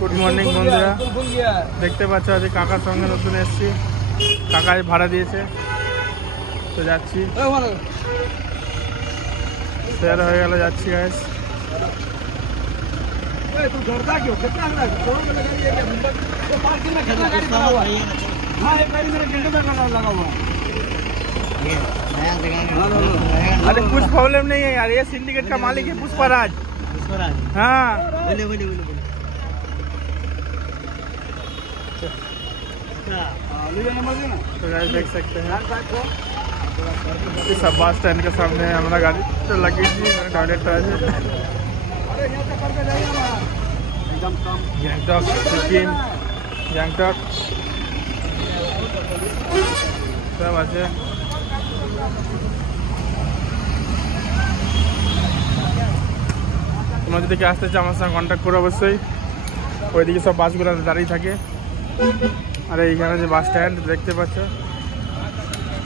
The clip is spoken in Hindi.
গুড মর্নিং বন্ধুরা, দেখতে পাচ্ছ আজ কাকার সঙ্গে নতুন এসেছি। কাকাই ভাড়া দিয়েছে তো যাচ্ছি, শেয়ার হয়ে গেল, যাচ্ছি গাইস। अरे कुछ प्रॉब्लम नहीं है यार, ये सिंडिकेट का मालिक है पुष्पराज। हाँ तो गाइस देख सकते हैं सब बस स्टैंड के सामने हमारा गाड़ी तो लगी थी टॉयलेट गैंगटॉक सिक्किम गैंगटॉक सब আছে। তোমরা যদি কে আসতে চাও আমার সঙ্গে কন্ট্যাক্ট করো অবশ্যই। ওইদিকে সব বাসগুলো দাঁড়িয়ে থাকে আর এইখানে যে বাস স্ট্যান্ড দেখতে পাচ্ছ